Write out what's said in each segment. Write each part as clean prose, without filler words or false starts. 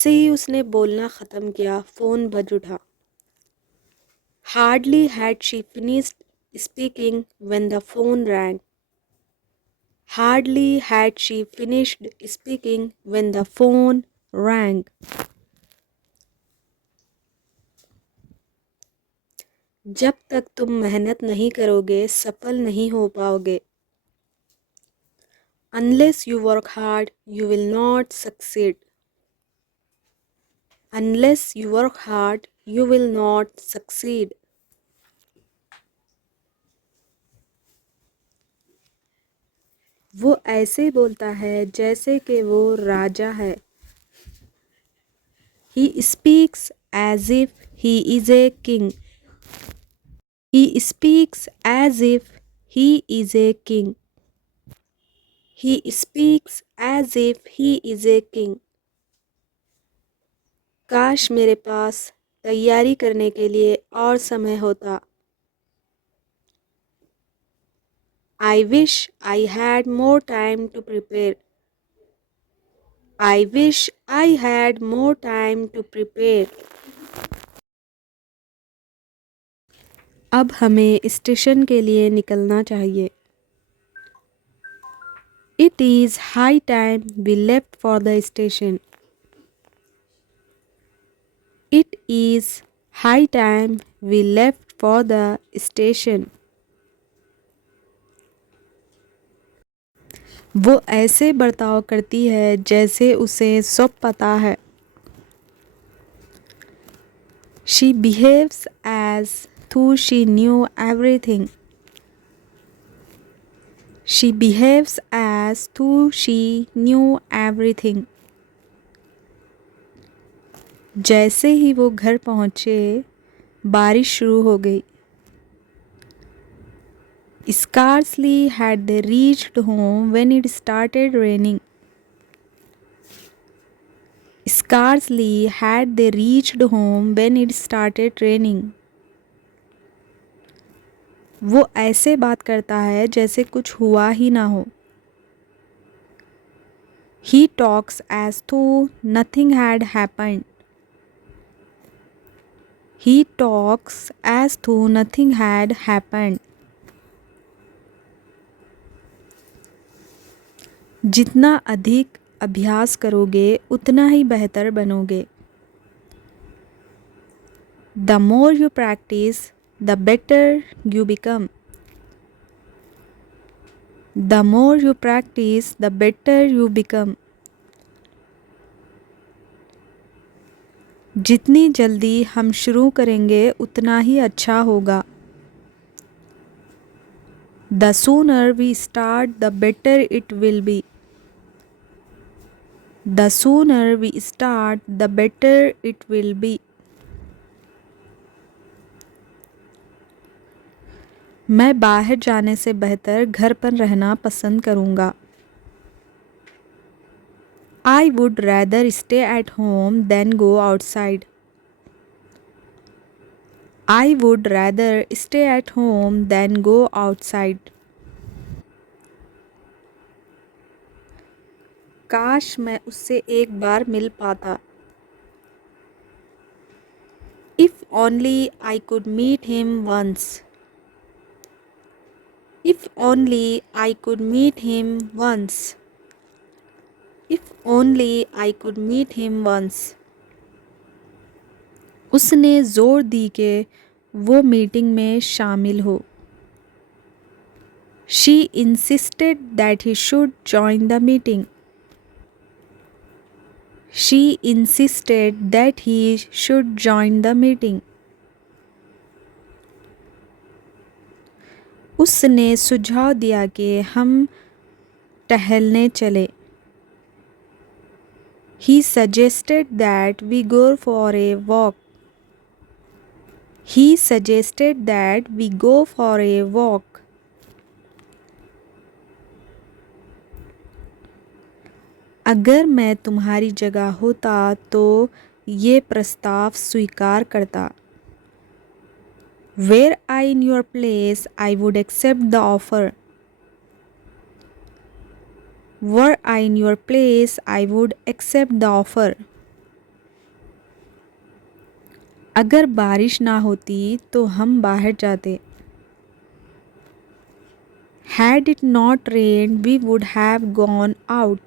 से ही उसने बोलना ख़त्म किया, फ़ोन बज उठा। Hardly had she finished speaking when the phone rang. Hardly had she finished speaking when the phone rang. जब तक तुम मेहनत नहीं करोगे, सफल नहीं हो पाओगे। Unless you work hard, you will not succeed. Unless you work hard, you will not succeed. वो ऐसे बोलता है जैसे कि वो राजा है। He speaks as if he is a king. He speaks as if he is a king. He speaks as if he is a king. काश मेरे पास तैयारी करने के लिए और समय होता। I wish I had more time to prepare. I wish I had more time to prepare. अब हमें स्टेशन के लिए निकलना चाहिए। It is high time we left for the station. It is high time we left for the station. वो ऐसे बर्ताव करती है जैसे उसे सब पता है। She behaves as though she knew everything. She behaves as though she knew everything. जैसे ही वो घर पहुँचे, बारिश शुरू हो गई। Scarcely had they reached home when it started raining. Scarcely had they reached home when it started raining. वो ऐसे बात करता है जैसे कुछ हुआ ही ना हो। He talks as though nothing had happened. He talks as though nothing had happened. जितना अधिक अभ्यास करोगे उतना ही बेहतर बनोगे। The more you practice, the better you become. The more you practice, the better you become. जितनी जल्दी हम शुरू करेंगे उतना ही अच्छा होगा। The sooner we start, the better it will be. The sooner we start, the better it will be. मैं बाहर जाने से बेहतर घर पर रहना पसंद करूँगा। I would rather stay at home than go outside. I would rather stay at home than go outside. काश मैं उससे एक बार मिल पाता। If only I could meet him once. If only I could meet him once. If only I could meet him once. उसने ज़ोर दी कि वो meeting में शामिल हो। She insisted that he should join the meeting. She insisted that he should join the meeting. उसने सुझाव दिया कि हम टहलने चले। He suggested that we go for a walk. He suggested that we go for a walk. अगर मैं तुम्हारी जगह होता तो ये प्रस्ताव स्वीकार करता। Were I in your place, I would accept the offer. Were I in your place, I would accept the offer. अगर बारिश ना होती तो हम बाहर जाते। Had it not rained, we would have gone out.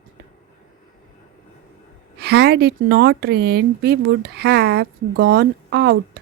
Had it not rained, we would have gone out.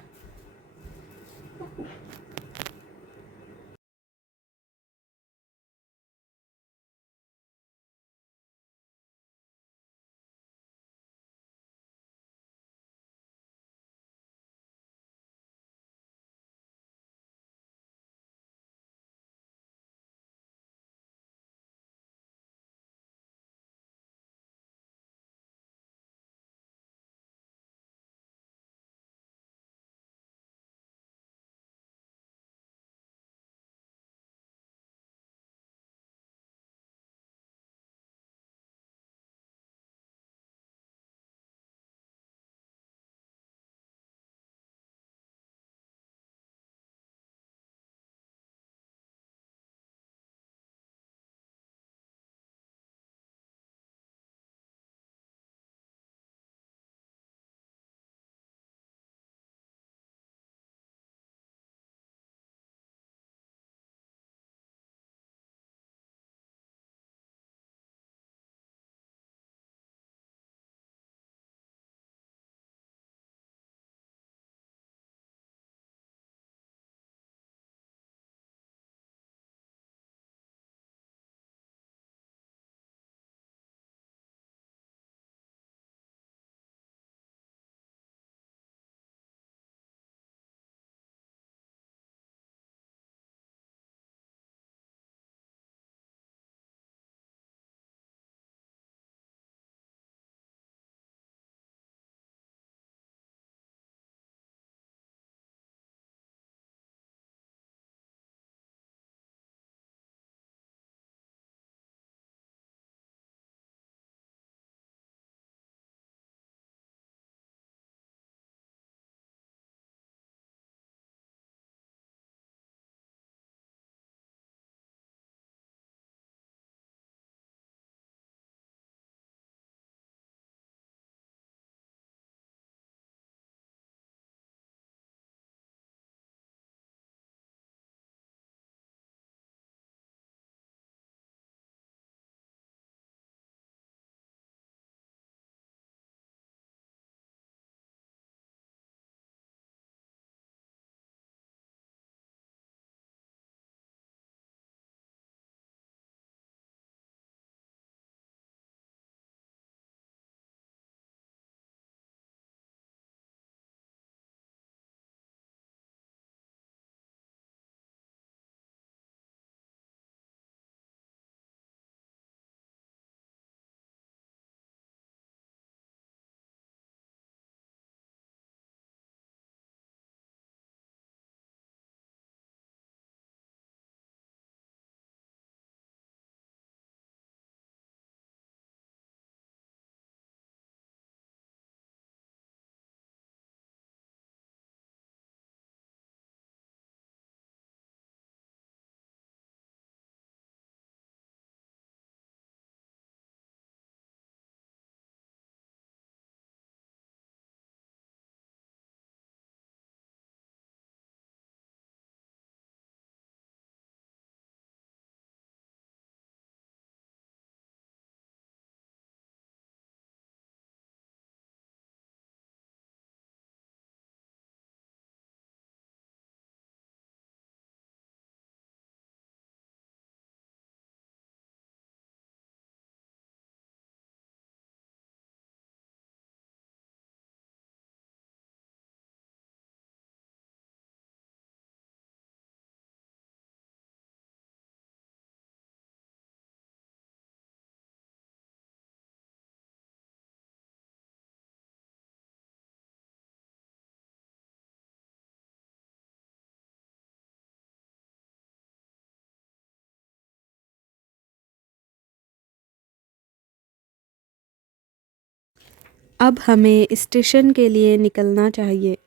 अब हमें स्टेशन के लिए निकलना चाहिए।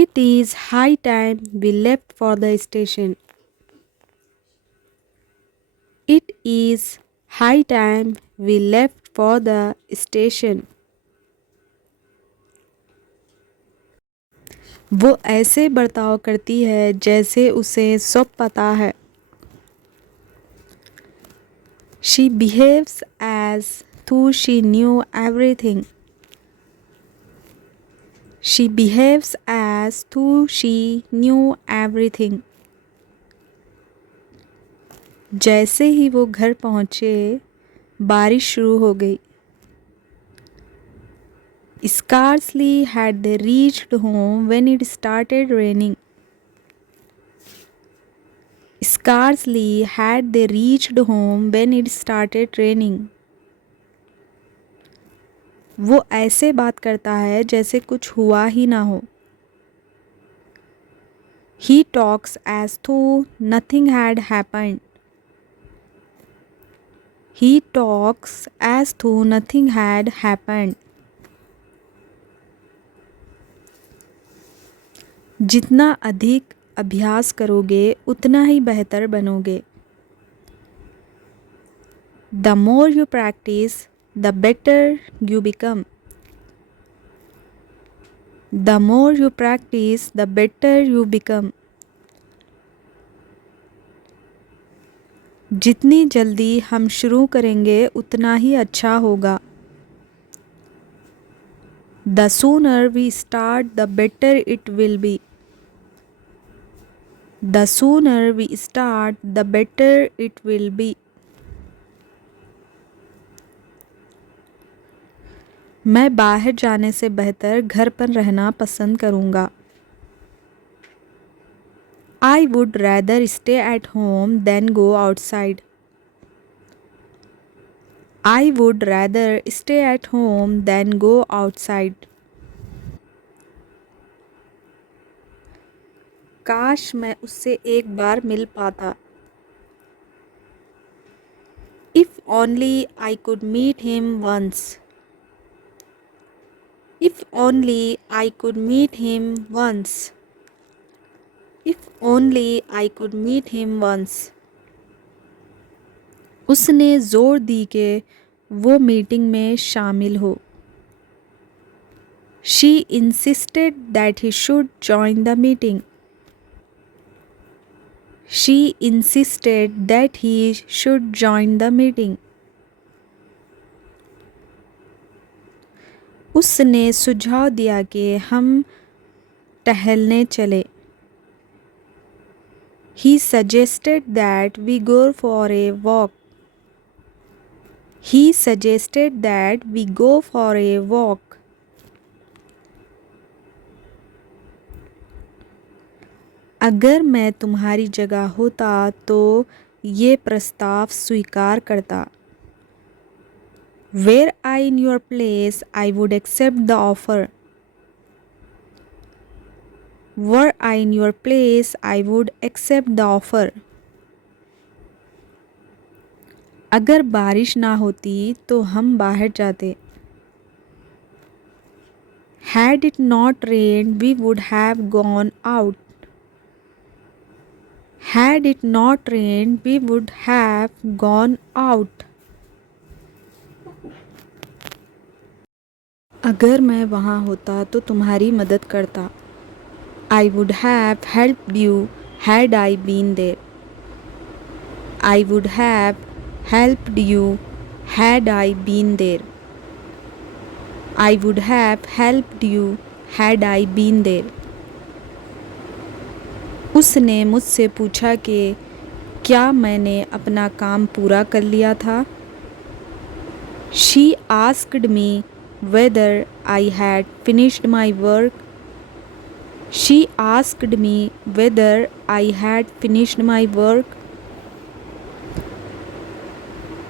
It is high time we left for the station. It is high time we left for the station. वो ऐसे बर्ताव करती है जैसे उसे सब पता है। She behaves as though she knew everything. She behaves as though she knew everything. जैसे ही वो घर पहुंचे, बारिश शुरू हो गई। Scarcely had they reached home when it started raining. Scarcely had they reached home when it started raining. वो ऐसे बात करता है जैसे कुछ हुआ ही ना हो। He talks as though nothing had happened. He talks as though nothing had happened. जितना अधिक अभ्यास करोगे उतना ही बेहतर बनोगे। The more you practice, the better you become. The more you practice, the better you become. जितनी जल्दी हम शुरू करेंगे उतना ही अच्छा होगा। The sooner we start, the better it will be. The sooner we start, the better it will be. मैं बाहर जाने से बेहतर घर पर रहना पसंद करूँगा। I would rather stay at home than go outside. I would rather stay at home than go outside. काश मैं उससे एक बार मिल पाता। If only I could meet him once. If only I could meet him once. If only I could meet him once. उसने जोर दी कि वो meeting में शामिल हो। She insisted that he should join the meeting. She insisted that he should join the meeting. उसने सुझाव दिया कि हम टहलने चले। He suggested that we go for a walk. He suggested that we go for a walk. अगर मैं तुम्हारी जगह होता तो ये प्रस्ताव स्वीकार करता। Were I in your place, I would accept the offer. Were I in your place, I would accept the offer. अगर बारिश ना होती तो हम बाहर जाते। Had it not rained, we would have gone out. Had it not rained, we would have gone out. अगर मैं वहाँ होता तो तुम्हारी मदद करता। I would have helped you had I been there. I would have helped you had I been there. I would have helped you had I been there. उसने मुझसे पूछा कि क्या मैंने अपना काम पूरा कर लिया था। She asked me whether I had finished my work. She asked me whether I had finished my work.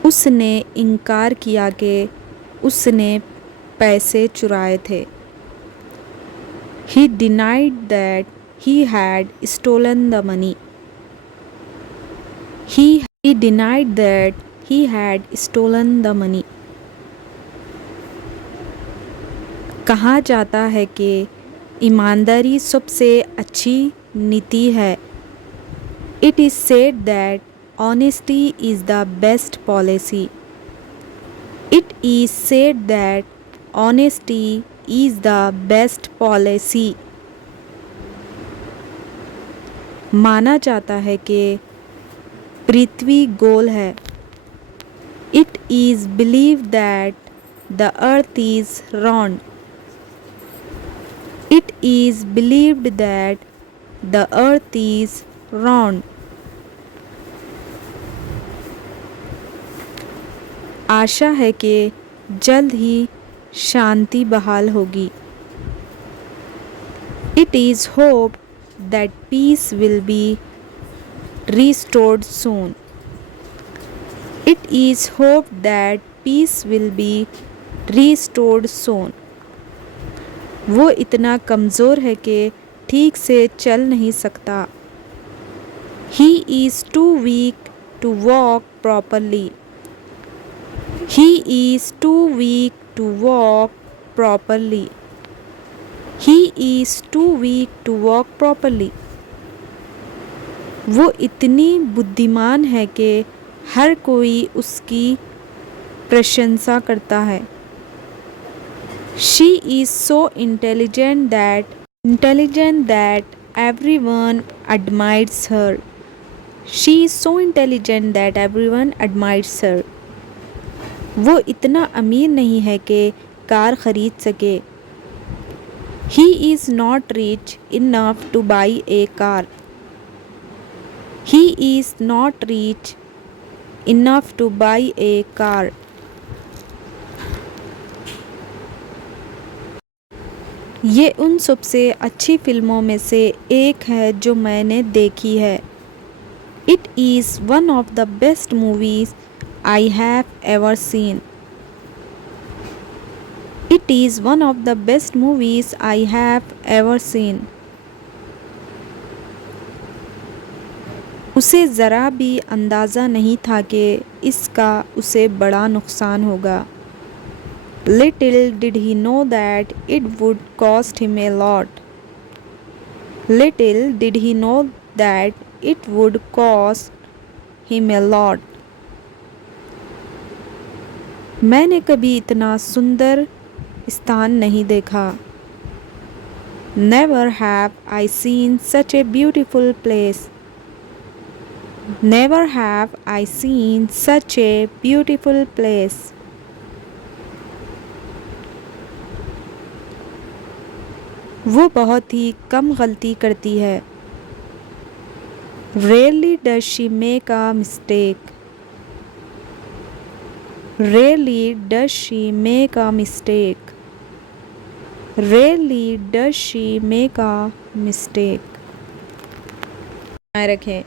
उसने इनकार किया कि उसने पैसे चुराए थे। He denied that he had stolen the money. He denied that he had stolen the money. कहा जाता है कि ईमानदारी सबसे अच्छी नीति है। It is said that honesty is the best policy. It is said that honesty is the best policy. माना जाता है कि पृथ्वी गोल है। It is believed that the earth is round. It is believed that the earth is round. आशा है कि जल्द ही शांति बहाल होगी। It is hoped that peace will be restored soon. It is hoped that peace will be restored soon. वो इतना कमज़ोर है कि ठीक से चल नहीं सकता। He is too weak to walk properly. He is too weak to walk properly. He is too weak to walk properly. वो इतनी बुद्धिमान है कि हर कोई उसकी प्रशंसा करता है। She is so intelligent that everyone admires her. She is so intelligent that everyone admires her. वो इतना अमीर नहीं है कि कार खरीद सके। He is not rich enough to buy a car. He is not rich enough to buy a car. ये उन सबसे अच्छी फिल्मों में से एक है जो मैंने देखी है। It is one of the best movies I have ever seen. It is one of the best movies I have ever seen. उसे ज़रा भी अंदाज़ा नहीं था कि इसका उसे बड़ा नुकसान होगा। Little did he know that it would cost him a lot. Little did he know that it would cost him a lot. मैंने कभी इतना सुंदर स्थान नहीं देखा। Never have I seen such a beautiful place. Never have I seen such a beautiful place. वो बहुत ही कम गलती करती है। Rarely does she make a mistake. Rarely does she make a mistake. Rarely does she make a mistake. रखें।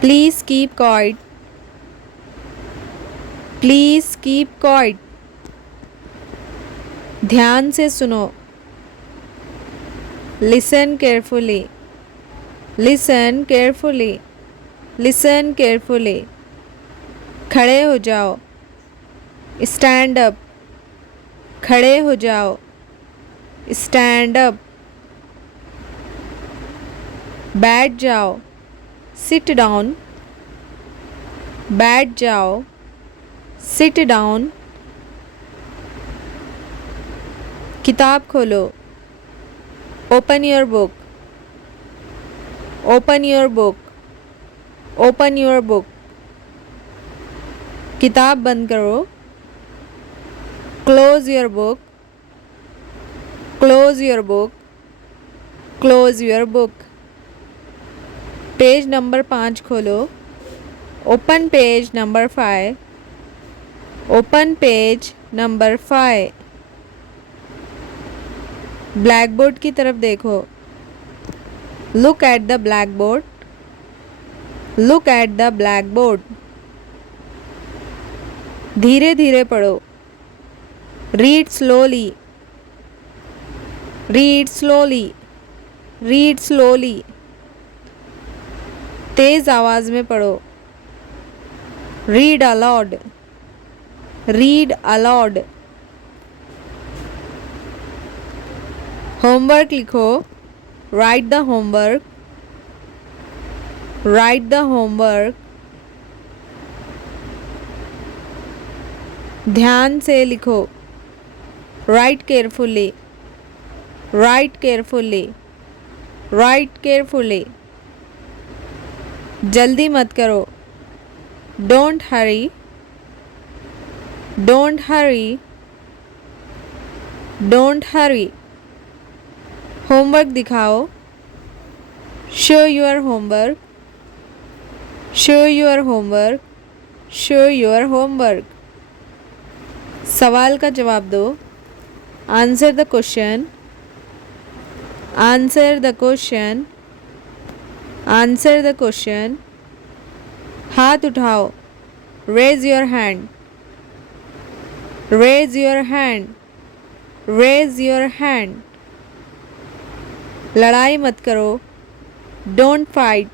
Please keep quiet. Please keep quiet. ध्यान से सुनो। Listen carefully. Listen carefully. Listen carefully. खड़े हो जाओ। Stand up. खड़े हो जाओ। Stand up. बैठ जाओ। Sit down. बैठ जाओ। Sit down. किताब खोलो। Open your book. Open your book. Open your book. किताब बंद करो। Close your book. Close your book. Close your book. Page number 5 खोलो। Open page number 5. Open page number 5. Blackboard की तरफ देखो। Look at the blackboard. Look at the blackboard. धीरे धीरे पढ़ो। Read slowly. Read slowly. Read slowly. तेज आवाज में पढ़ो। Read aloud. Read aloud. Homework लिखो। Write the homework. Write the homework. ध्यान से लिखो। Write carefully. Write carefully. Write carefully. जल्दी मत करो, don't hurry, don't hurry, don't hurry. Homework दिखाओ, show your homework, show your homework, show your homework. सवाल का जवाब दो, answer the question, answer the question, answer the question. हाथ उठाओ, raise your hand, raise your hand, raise your hand. लड़ाई मत करो, don't fight,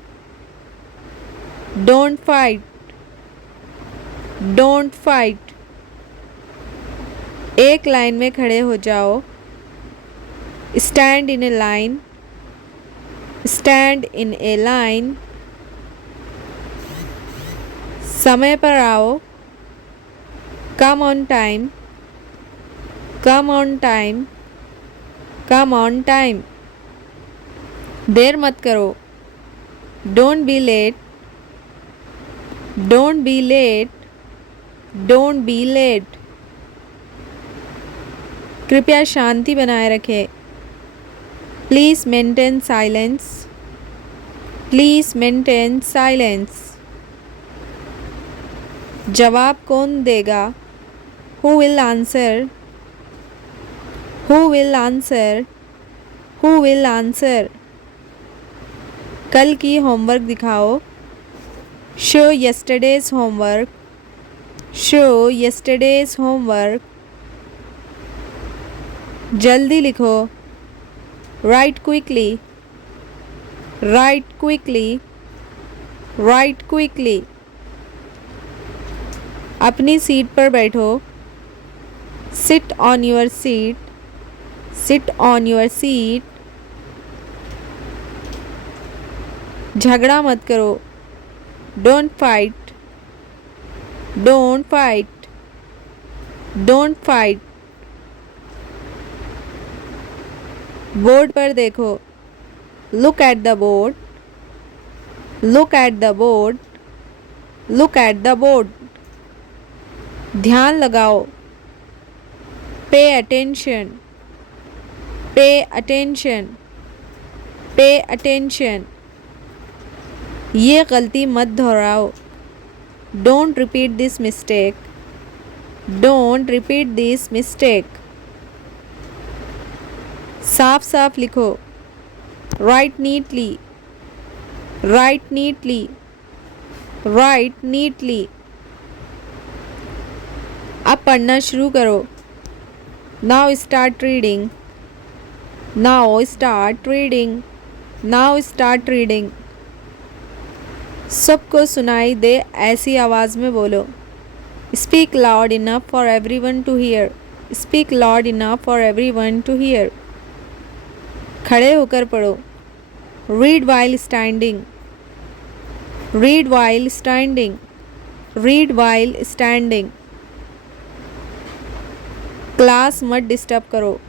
don't fight, don't fight. एक लाइन में खड़े हो जाओ, stand in a line, stand in a line. समय पर आओ, come on time, come on time, come on time. देर मत करो, don't be late, don't be late, don't be late. कृपया शांति बनाए रखें, please maintain silence, please maintain silence. जवाब कौन देगा, who will answer, who will answer, who will answer. कल की होमवर्क दिखाओ, show yesterday's homework, show yesterday's homework. जल्दी लिखो, write quickly, write quickly, write quickly. अपनी सीट पर बैठो, sit on your seat, seat on your seat. झगड़ा मत करो, don't fight, don't fight, don't fight. Board पर देखो, look at the board, look at the board, look at the board. ध्यान लगाओ, pay attention, pay attention, pay attention. ये गलती मत दोहराओ, don't repeat this mistake, don't repeat this mistake. साफ साफ लिखो, write neatly, write neatly, write neatly. अब पढ़ना शुरू करो, now start reading, now start reading, now start reading. सबको सुनाई दे ऐसी आवाज़ में बोलो, speak loud enough for everyone to hear, speak loud enough for everyone to hear. खड़े होकर पढ़ो, read while standing, read while standing, read while standing. Class मत डिस्टर्ब करो,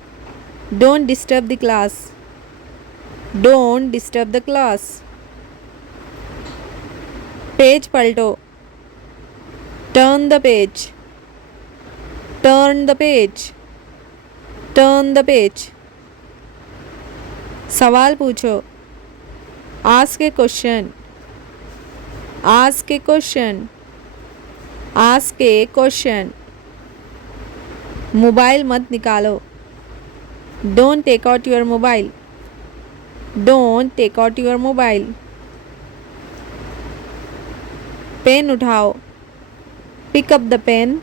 don't disturb the class, don't disturb the class. Page पलटो, turn the page, turn the page, turn the page. सवाल पूछो, ask a question, ask a question, ask a question. Mobile मत निकालो, don't take out your mobile, don't take out your mobile. Pen उठाओ, pick up the pen,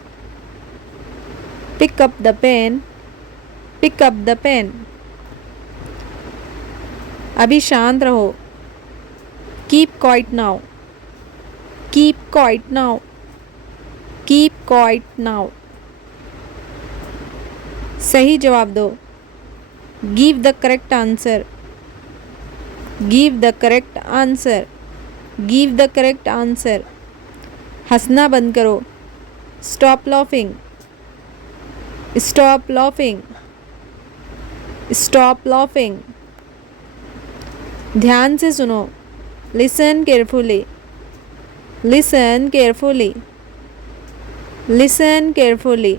pick up the pen, pick up the pen. अभी शांत रहो, keep quiet now, keep quiet now, keep quiet now. सही जवाब दो, give the correct answer, give the correct answer, give the correct answer. हंसना बंद करो, stop laughing, stop laughing, stop laughing. ध्यान से सुनो, listen carefully, Listen carefully. Listen carefully.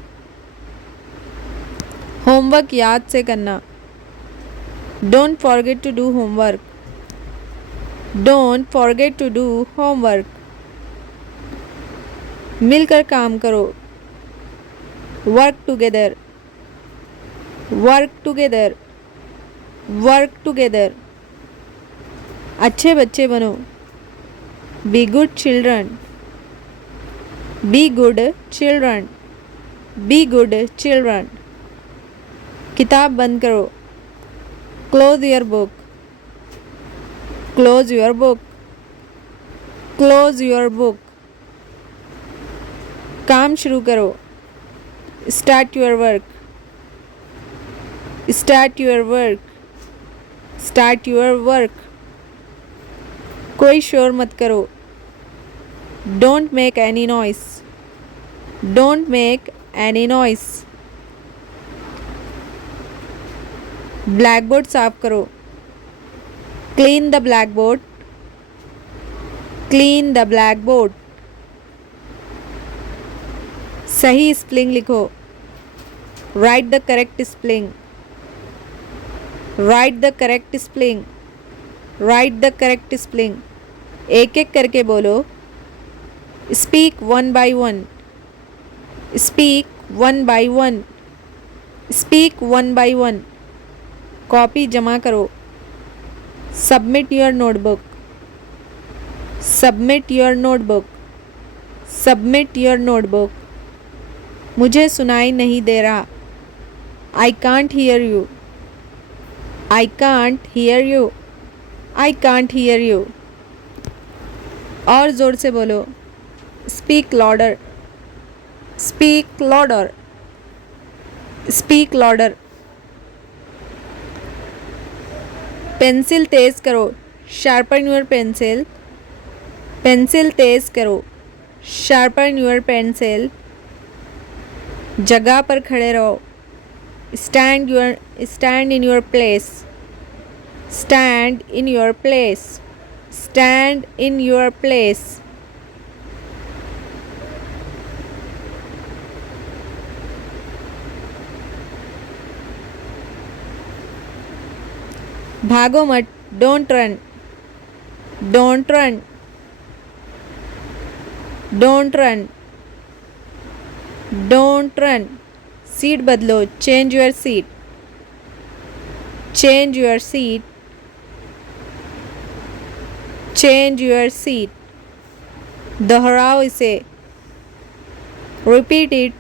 Homework याद से करना. Don't forget to do homework. Don't forget to do homework. मिलकर काम करो. Work together. Work together. Work together. अच्छे बच्चे बनो. Be good children. Be good children. Be good children. किताब बंद करो. Close your book. Close your book. Close your book. काम शुरू करो. Start your work. Start your work. Start your work. कोई शोर मत करो. Don't make any noise. Don't make any noise. Blackboard साफ करो. Clean the blackboard. Clean the blackboard. सही स्पेलिंग लिखो. Write the correct spelling. Write the correct spelling. Write the correct spelling. एक एक करके बोलो. Speak one by one. Speak one by one. Speak one by one. Copy जमा करो. Submit your notebook. Submit your notebook. Submit your notebook. मुझे सुनाई नहीं दे रहा. I can't hear you. I can't hear you. I can't hear you. और ज़ोर से बोलो. Speak louder. Speak louder. Speak louder. Pencil तेज़ करो. Sharpen your pencil. पेंसिल तेज़ करो. Sharpen your pencil. जगह पर खड़े रहो. Stand in your place. Stand in your place. Stand in your place. भागो मत. Don't run. Don't run. Don't run. Don't run. Seat बदलो. Change your seat. Change your seat. Change your seat. दोहराओ इसे. Repeat it.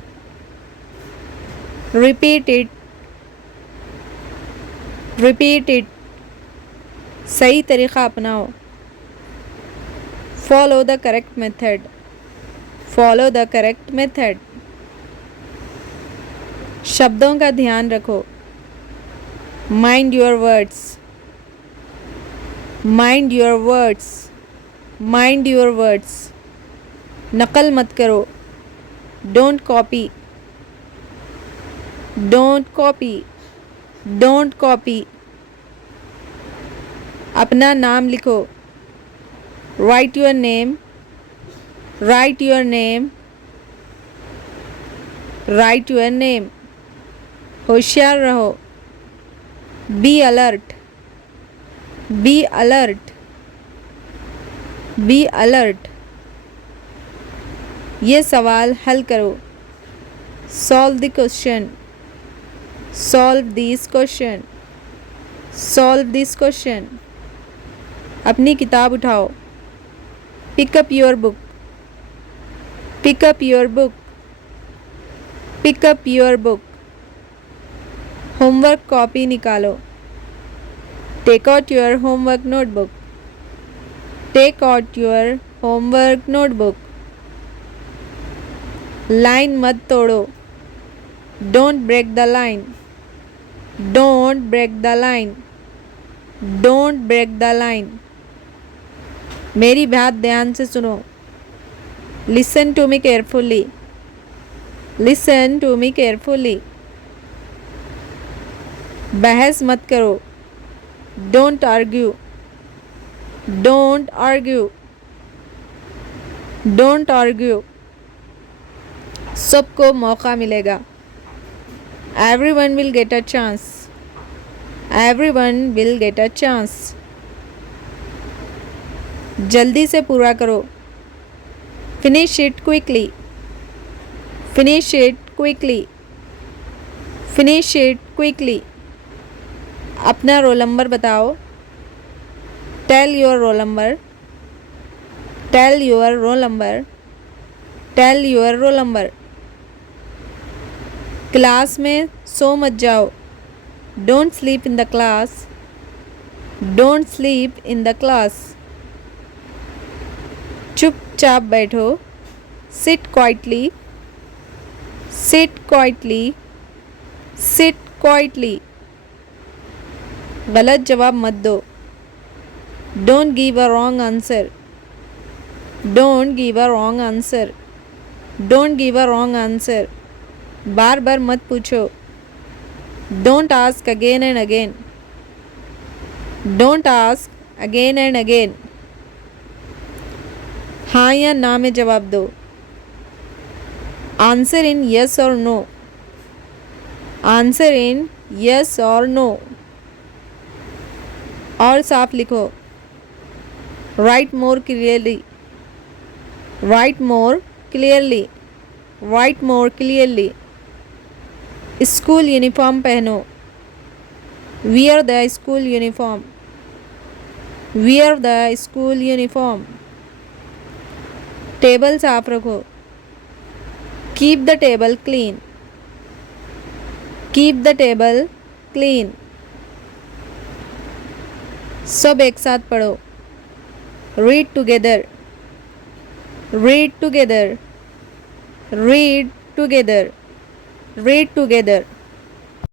Repeat it. Repeat it. सही तरीक़ा अपनाओ. Follow the correct method. Follow the correct method. शब्दों का ध्यान रखो. Mind your words. Mind your words. Mind your words. नकल मत करो. Don't copy. Don't copy. Don't copy. अपना नाम लिखो. Write your name. Write your name. Write your name. होशियार रहो. Be alert. Be alert. Be alert. ये सवाल हल करो. Solve the question. Solve this question. Solve this question. अपनी किताब उठाओ. Pick up your book. Pick up your book. Pick up your book. Homework copy निकालो. Take out your homework notebook. Take out your homework notebook. Line मत तोड़ो. Don't break the line. Don't break the line. Don't break the line. मेरी बात ध्यान से सुनो. Listen to me carefully. Listen to me carefully. बहस मत करो. Don't argue. Don't argue. Don't argue, सबको मौका मिलेगा। Everyone will get a chance, everyone will get a chance. जल्दी से पूरा करो, finish it quickly, finish it quickly, finish it quickly. अपना रोल नंबर बताओ, tell your roll number, tell your roll number, tell your roll number. Class में सो मत जाओ, don't sleep in the class, don't sleep in the class. चुपचाप बैठो, sit quietly, sit quietly, sit quietly. गलत जवाब मत दो, don't give a wrong answer, don't give a wrong answer, don't give a wrong answer. बार बार मत पूछो, don't ask again and again, don't ask again and again. हाँ या ना में जवाब दो, आंसर इन यस और नो, आंसर इन यस और नो। और साफ लिखो, write more clearly, write more clearly, write more clearly. School uniform पहनो, wear the school uniform, wear the school uniform. Table साफ रखो, keep the table clean, keep the table clean. सब एक साथ पढ़ो, read together, read together, read together, read together.